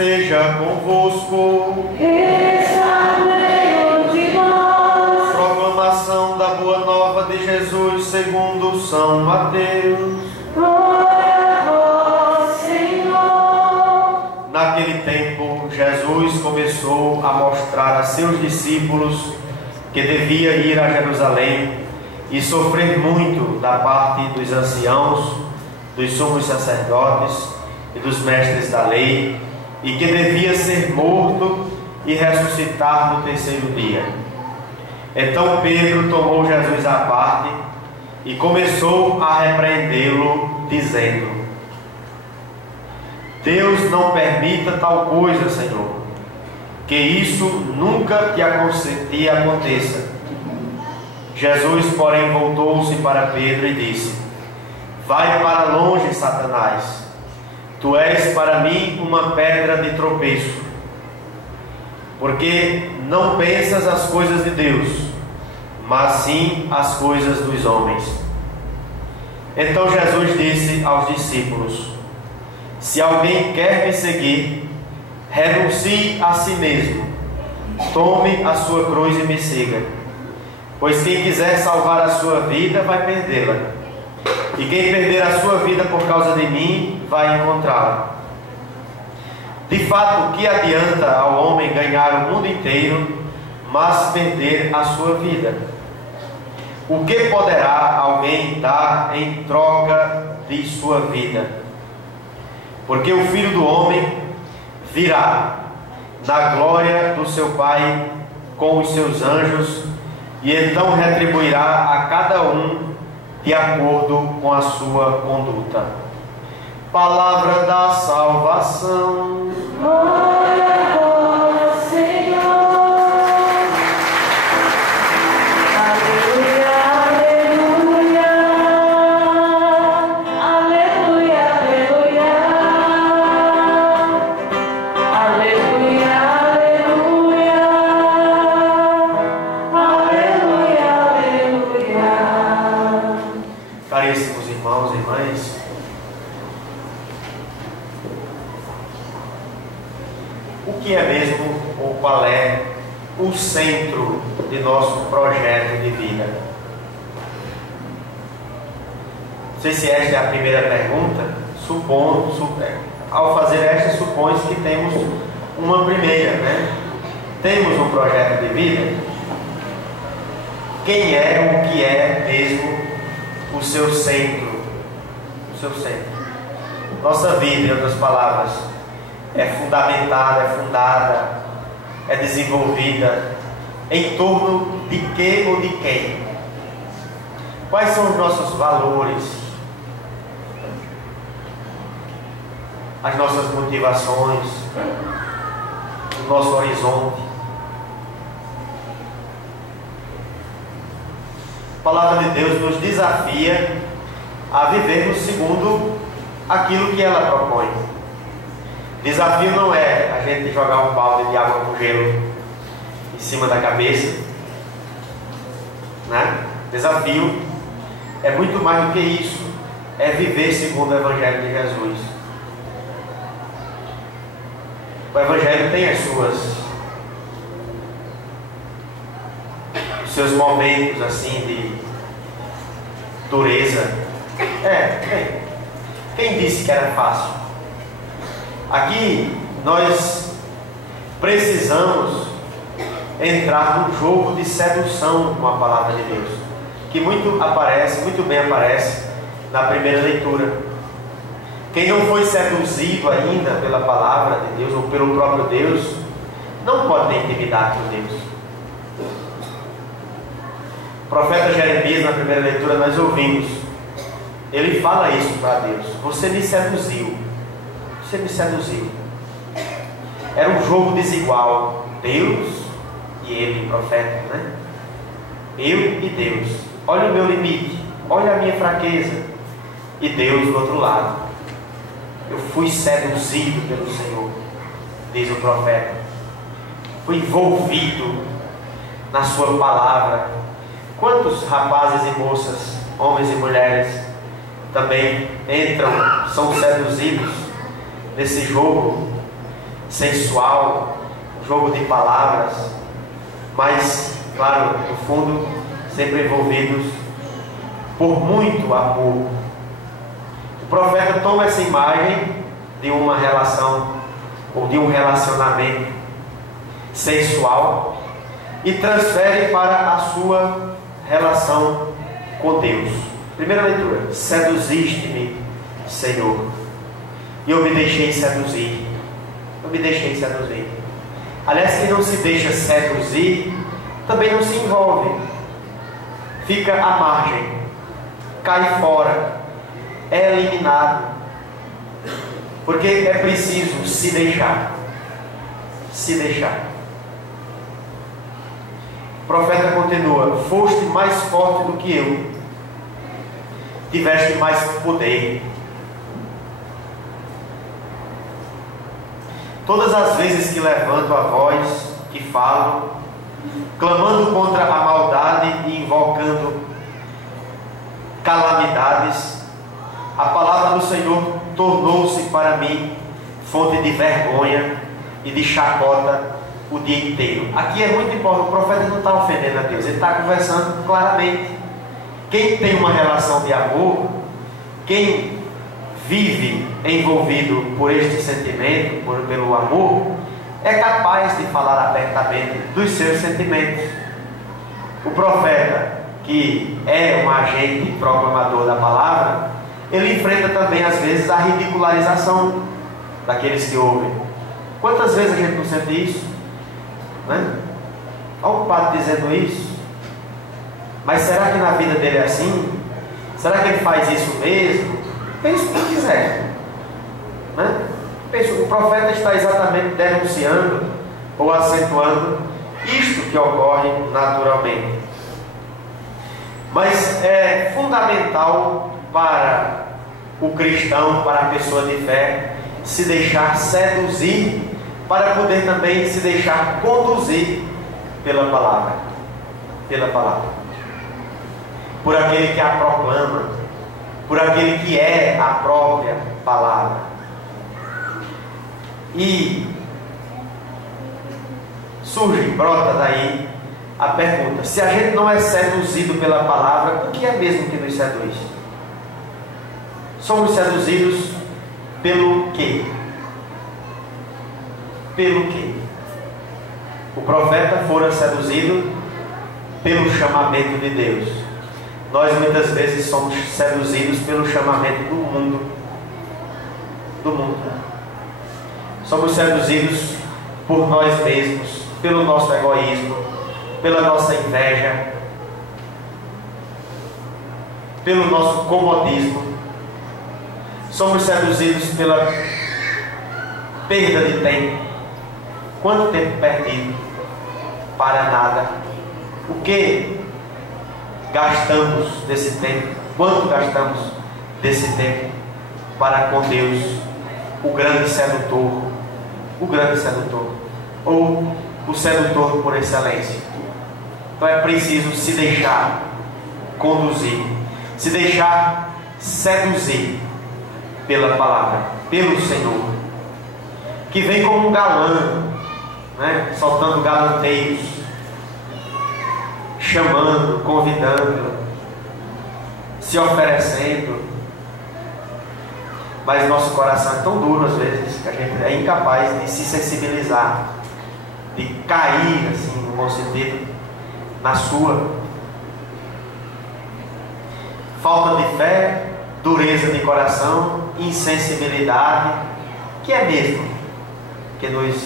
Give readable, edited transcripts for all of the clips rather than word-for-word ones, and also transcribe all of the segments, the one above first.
esteja convosco. Está no meio de nós. Proclamação da Boa Nova de Jesus segundo São Mateus. Glória a vós, Senhor. Naquele tempo, Jesus começou a mostrar a seus discípulos que devia ir a Jerusalém e sofrer muito da parte dos anciãos, dos sumos sacerdotes e dos mestres da lei, e que devia ser morto e ressuscitar no terceiro dia. Então Pedro tomou Jesus à parte e começou a repreendê-lo, dizendo: Deus não permita tal coisa, Senhor, que isso nunca te aconteça. Jesus, porém, voltou-se para Pedro e disse: Vai para longe, Satanás. Tu és para mim uma pedra de tropeço, porque não pensas as coisas de Deus, mas sim as coisas dos homens. Então Jesus disse aos discípulos: Se alguém quer me seguir, renuncie a si mesmo, tome a sua cruz e me siga. Pois quem quiser salvar a sua vida vai perdê-la, e quem perder a sua vida por causa de mim vai encontrá-la. De fato, o que adianta ao homem ganhar o mundo inteiro, mas perder a sua vida? O que poderá alguém dar em troca de sua vida? Porque o Filho do Homem virá na glória do seu Pai com os seus anjos, e então retribuirá a cada um de acordo com a sua conduta. Palavra da salvação. Glória a vós, Senhor. Aleluia, aleluia. Aleluia, aleluia. Aleluia, aleluia. Aleluia, aleluia. Caríssimos irmãos e irmãs, o que é mesmo ou qual é o centro de nosso projeto de vida? Não sei se esta é a primeira pergunta. Ao fazer esta, supõe-se que temos uma primeira, né? Temos um projeto de vida? Quem é, o que é mesmo o seu centro? O seu centro. Nossa vida, em outras palavras, é fundamentada, é fundada, é desenvolvida em torno de que ou de quem? Quais são os nossos valores, as nossas motivações, o nosso horizonte? A palavra de Deus nos desafia a vivermos segundo aquilo que ela propõe. Desafio não é a gente jogar um balde de água com gelo em cima da cabeça, né? Desafio é muito mais do que isso. É viver segundo o Evangelho de Jesus. O Evangelho tem os seus momentos assim de dureza. Quem disse que era fácil? Aqui nós precisamos entrar num jogo de sedução com a palavra de Deus, que muito bem aparece na primeira leitura. Quem não foi seduzido ainda pela palavra de Deus ou pelo próprio Deus, não pode ter intimidade com Deus. O profeta Jeremias, na primeira leitura, nós ouvimos. Ele fala isso para Deus: Você me seduziu. Você me seduziu. Era um jogo desigual. Deus e ele, profeta, né? Eu e Deus. Olha o meu limite. Olha a minha fraqueza. E Deus do outro lado. Eu fui seduzido pelo Senhor, diz o profeta. Fui envolvido na sua palavra. Quantos rapazes e moças, homens e mulheres, também entram, são seduzidos nesse jogo sensual, um jogo de palavras, mas, claro, no fundo, sempre envolvidos por muito amor. O profeta toma essa imagem de uma relação ou de um relacionamento sensual e transfere para a sua relação com Deus. Primeira leitura: seduziste-me, Senhor, e eu me deixei seduzir. Eu me deixei seduzir. Aliás, quem não se deixa seduzir também não se envolve, fica à margem, cai fora, é eliminado, porque é preciso se deixar. Se deixar. O profeta continua: foste mais forte do que eu, tiveste mais poder. Todas as vezes que levanto a voz, que falo, clamando contra a maldade e invocando calamidades, a palavra do Senhor tornou-se para mim fonte de vergonha e de chacota o dia inteiro. Aqui é muito importante, o profeta não está ofendendo a Deus, ele está conversando claramente. Quem tem uma relação de amor, quem vive envolvido por este sentimento, pelo amor, é capaz de falar abertamente dos seus sentimentos. O profeta, que é um agente proclamador da palavra, ele enfrenta também às vezes a ridicularização daqueles que ouvem. Quantas vezes a gente não sente isso? Né? Olha o padre dizendo isso. Mas será que na vida dele é assim? Será que ele faz isso mesmo? Pense o que quiser, né? Pense, o profeta está exatamente denunciando ou acentuando isto que ocorre naturalmente. Mas é fundamental para o cristão, para a pessoa de fé, se deixar seduzir, para poder também se deixar conduzir pela palavra, por aquele que a proclama, por aquele que é a própria palavra. E brota daí a pergunta: se a gente não é seduzido pela palavra, o que é mesmo que nos seduz? Somos seduzidos pelo quê? Pelo quê? O profeta fora seduzido pelo chamamento de Deus. Nós muitas vezes somos seduzidos pelo chamamento do mundo. Somos seduzidos por nós mesmos, pelo nosso egoísmo, pela nossa inveja, pelo nosso comodismo. Somos seduzidos pela perda de tempo. Quanto tempo perdido para nada? O que gastamos desse tempo? Quanto gastamos desse tempo para com Deus, o grande sedutor, ou o sedutor por excelência? Então é preciso se deixar conduzir, se deixar seduzir pela palavra, pelo Senhor, que vem como um galã, né? Soltando galanteios, chamando, convidando, se oferecendo. Mas nosso coração é tão duro às vezes que a gente é incapaz de se sensibilizar, de cair assim, no bom sentido, na sua. Falta de fé, dureza de coração, insensibilidade, que é mesmo que nos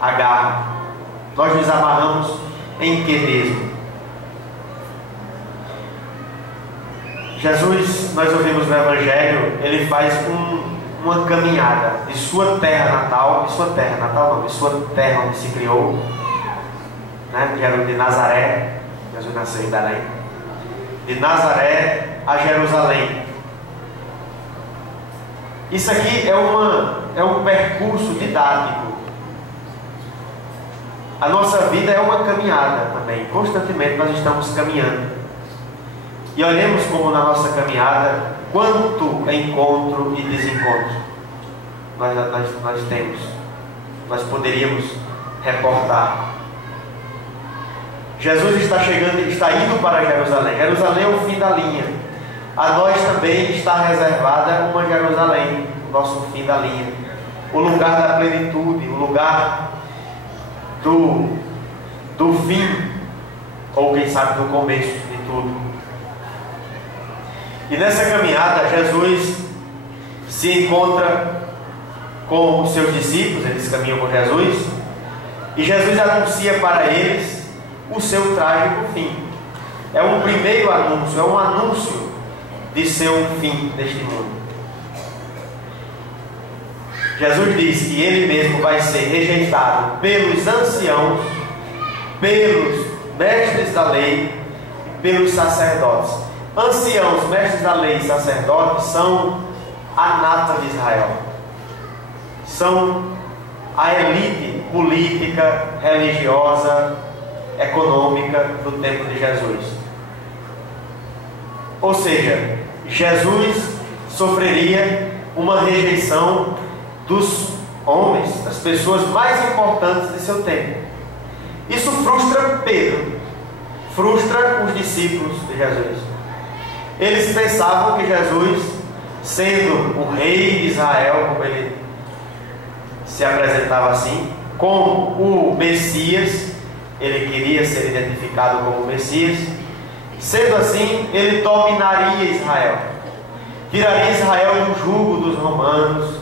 agarra. Nós nos amarramos em que mesmo? Jesus, nós ouvimos no Evangelho, ele faz uma caminhada de sua terra natal, de sua terra onde se criou, né, que era de Nazaré. Jesus nasceu em Belém. De Nazaré a Jerusalém. Isso aqui é um percurso didático. A nossa vida é uma caminhada também. Constantemente nós estamos caminhando. E olhemos como na nossa caminhada, quanto encontro e desencontro nós temos. nós poderíamos reportar. Jesus está indo para Jerusalém. Jerusalém é o fim da linha. A nós também está reservada uma Jerusalém, o nosso fim da linha, o lugar da plenitude, o lugar do fim, ou quem sabe do começo de tudo. E nessa caminhada, Jesus se encontra com os seus discípulos, eles caminham com Jesus, e Jesus anuncia para eles o seu trágico fim. É um primeiro anúncio, é um anúncio de seu fim neste mundo. Jesus diz que ele mesmo vai ser rejeitado pelos anciãos, pelos mestres da lei e pelos sacerdotes. Anciãos, mestres da lei e sacerdotes são a nata de Israel. São a elite política, religiosa, econômica do tempo de Jesus. Ou seja, Jesus sofreria uma rejeição dos homens, das pessoas mais importantes de seu tempo. Isso frustra Pedro, frustra os discípulos de Jesus. Eles pensavam que Jesus, sendo o rei de Israel, como ele se apresentava assim, como o Messias, ele queria ser identificado como Messias. Sendo assim, ele dominaria Israel, tiraria Israel do jugo dos romanos,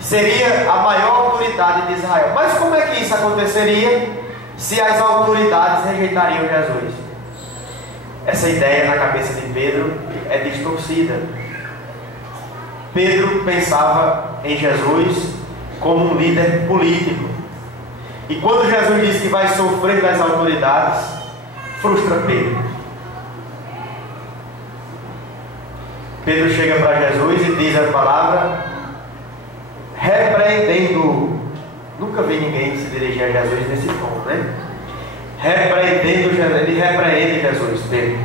seria a maior autoridade de Israel. Mas como é que isso aconteceria se as autoridades rejeitariam Jesus? Essa ideia na cabeça de Pedro é distorcida. Pedro pensava em Jesus como um líder político. E quando Jesus diz que vai sofrer das autoridades, frustra Pedro. Pedro chega para Jesus e diz a palavra, repreendendo. Nunca vi ninguém se dirigir a Jesus nesse tom, né? Ele repreende Jesus, Pedro.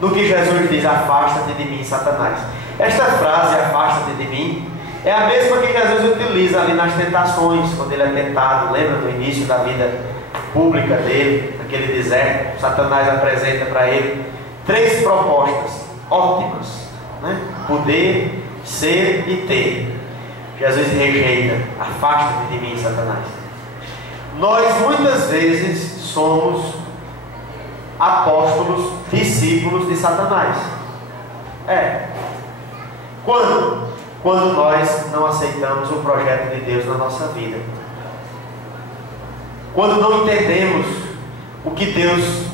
No que Jesus diz, afasta-te de mim, Satanás. Esta frase, afasta-te de mim, é a mesma que Jesus utiliza ali nas tentações, quando ele é tentado. Lembra do início da vida pública dele, naquele deserto? Satanás apresenta para ele 3 propostas ótimas, né? Poder, ser e ter. Jesus rejeita, afasta-te de mim, Satanás. Nós muitas vezes somos apóstolos, discípulos de Satanás. Quando nós não aceitamos o projeto de Deus na nossa vida, quando não entendemos o que Deus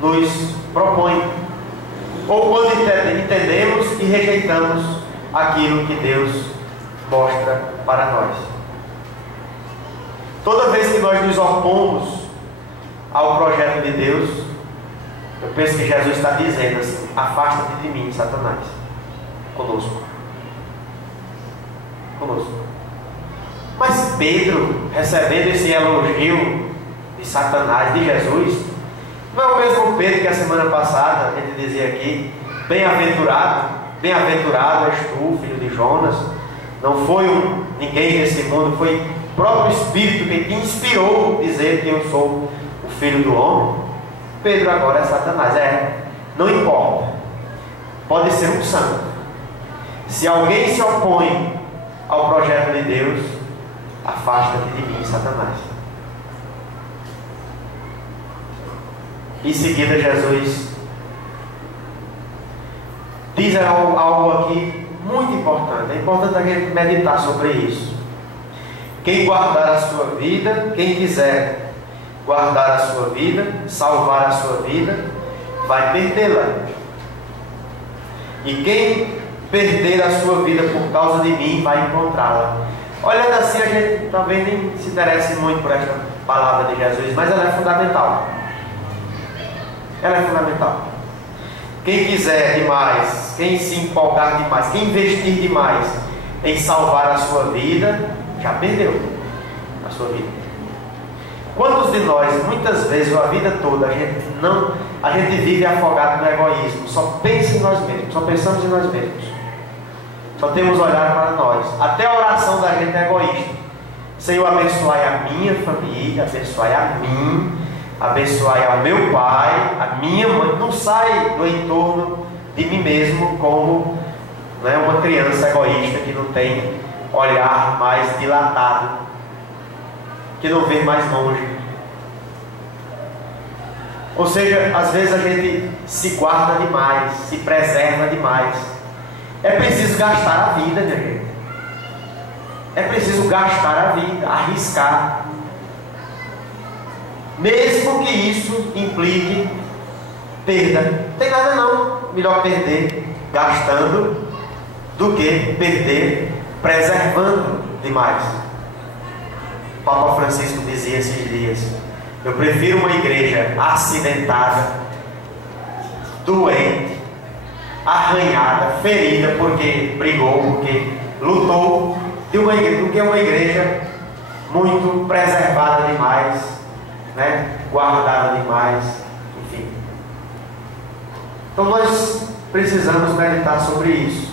nos propõe, ou quando entendemos e rejeitamos aquilo que Deus mostra para nós. Toda vez que nós nos opomos ao projeto de Deus, eu penso que Jesus está dizendo assim, afasta-te de mim, Satanás. Conosco. Mas Pedro, recebendo esse elogio de Satanás, de Jesus, não é o mesmo Pedro que a semana passada a gente dizia aqui, bem-aventurado és tu, filho de Jonas. Não foi ninguém desse mundo, foi o próprio Espírito que te inspirou a dizer que eu sou o filho do homem. Pedro agora é Satanás. Não importa, pode ser um santo. Se alguém se opõe ao projeto de Deus, afasta-te de mim, Satanás. Em seguida, Jesus diz algo aqui muito importante. É importante a gente meditar sobre isso. Quem guardar a sua vida, quem quiser guardar a sua vida, salvar a sua vida, vai perdê-la. E quem perder a sua vida por causa de mim, vai encontrá-la. Olhando assim, a gente talvez nem se interesse muito por esta palavra de Jesus, mas ela é fundamental. Ela é fundamental. Quem quiser demais, quem se empolgar demais, quem investir demais em salvar a sua vida, já perdeu a sua vida. Quantos de nós, muitas vezes, a vida toda, a gente vive afogado no egoísmo, só pensa em nós mesmos, só pensamos em nós mesmos, só temos olhar para nós, até a oração da gente é egoísta. Senhor, abençoai a minha família, abençoai a mim, abençoai ao meu pai, a minha mãe. Não sai do entorno de mim mesmo como, né, uma criança egoísta que não tem olhar mais dilatado, que não vê mais longe. Ou seja, às vezes a gente se guarda demais, se preserva demais. É preciso gastar a vida, minha gente. É preciso gastar a vida, arriscar. Mesmo que isso implique perda. Não tem nada não. Melhor perder gastando do que perder preservando demais. O Papa Francisco dizia esses dias: eu prefiro uma igreja acidentada, doente, arranhada, ferida porque brigou, porque lutou, do que uma igreja muito preservada demais, né? Guardada demais, enfim. Então nós precisamos meditar sobre isso.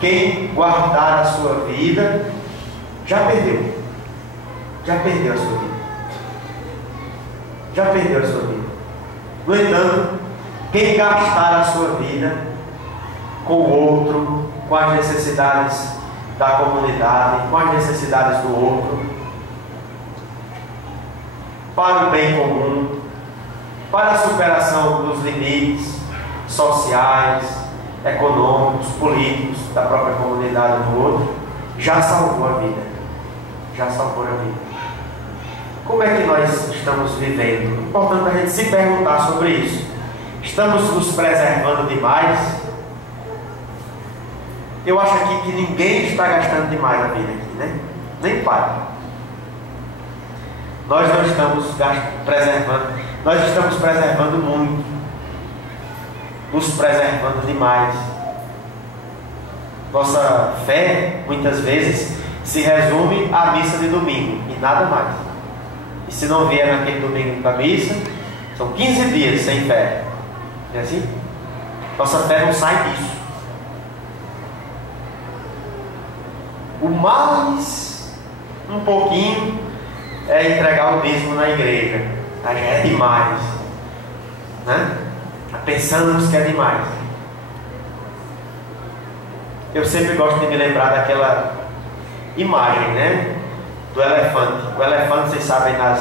Quem guardar a sua vida já perdeu. Já perdeu a sua vida. Já perdeu a sua vida. No entanto, quem gastar a sua vida com o outro, com as necessidades da comunidade, com as necessidades do outro, para o bem comum, para a superação dos limites sociais, econômicos, políticos da própria comunidade do outro, já salvou a vida. Já salvou a vida. Como é que nós estamos vivendo? É importante a gente se perguntar sobre isso. Estamos nos preservando demais? Eu acho aqui que ninguém está gastando demais a vida aqui, né? Nem pai. Nós não estamos preservando. Nós estamos preservando muito. Nos preservando demais. Nossa fé, muitas vezes, se resume à missa de domingo e nada mais. E se não vier naquele domingo para a missa, são 15 dias sem fé. Não é assim? Nossa fé não sai disso. O mais um pouquinho é entregar o dízimo na igreja. Já é demais, né? Pensamos que é demais. Eu sempre gosto de me lembrar daquela imagem, né? Do elefante. O elefante, vocês sabem, na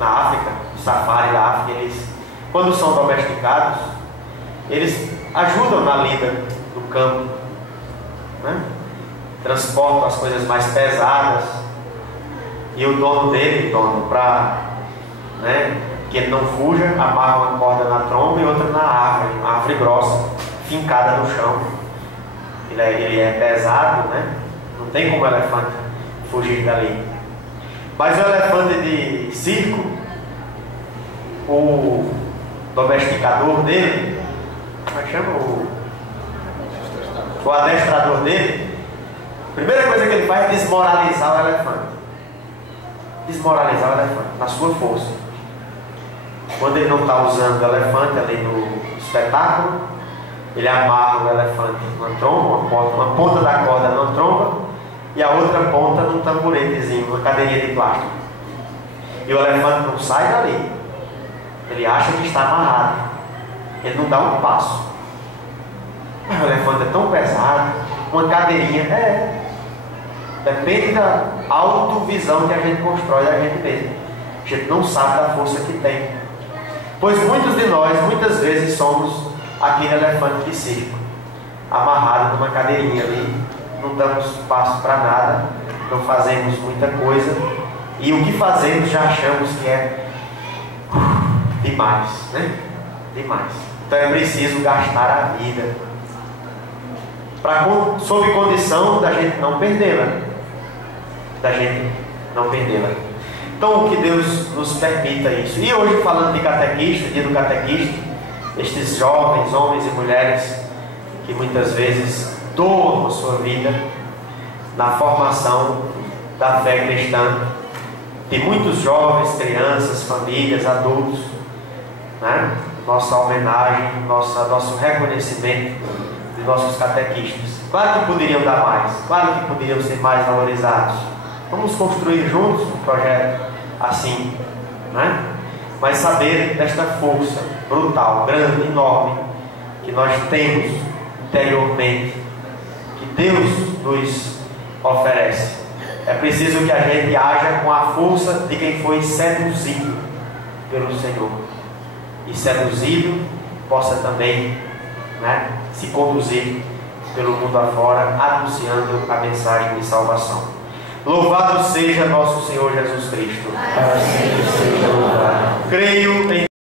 África, no safari da África, eles, quando são domesticados, eles ajudam na lida do campo, né? Transportam as coisas mais pesadas. E o dono dele, para, né, que ele não fuja, amarra uma corda na tromba e outra na árvore, uma árvore grossa, fincada no chão. Ele é pesado, né? Não tem como o elefante fugir dali. Mas o elefante de circo, o domesticador dele, como é que chama? O adestrador dele, a primeira coisa que ele faz é desmoralizar o elefante. Desmoralizar o elefante na sua força. Quando ele não está usando o elefante ali no espetáculo, ele amarra o elefante numa tromba, uma ponta da corda numa tromba e a outra ponta num tamboretezinho, uma cadeirinha de plástico. E o elefante não sai dali. Ele acha que está amarrado. Ele não dá um passo. Mas o elefante é tão pesado, uma cadeirinha depende da autovisão que a gente constrói da gente mesmo. A gente não sabe da força que tem. Pois muitos de nós, muitas vezes, somos aquele elefante de circo, amarrado numa cadeirinha ali, não damos passo para nada, não fazemos muita coisa, e o que fazemos já achamos que é demais, né? Demais. Então é preciso gastar a vida, sob condição da gente não perdê-la. Então que Deus nos permita isso. E hoje, falando de catequista, dia do catequista, estes jovens, homens e mulheres que muitas vezes doam a sua vida na formação da fé cristã. Tem muitos jovens, crianças, famílias, adultos, né? Nossa homenagem, nosso reconhecimento de nossos catequistas. Claro que poderiam dar mais, claro que poderiam ser mais valorizados, Vamos construir juntos um projeto assim, né? Mas saber desta força brutal, grande, enorme, que nós temos interiormente, que Deus nos oferece. É preciso que a gente haja com a força de quem foi seduzido pelo Senhor, e seduzido possa também, né, se conduzir pelo mundo afora, anunciando a mensagem de salvação. Louvado seja nosso Senhor Jesus Cristo. Assim seja louvado. Creio em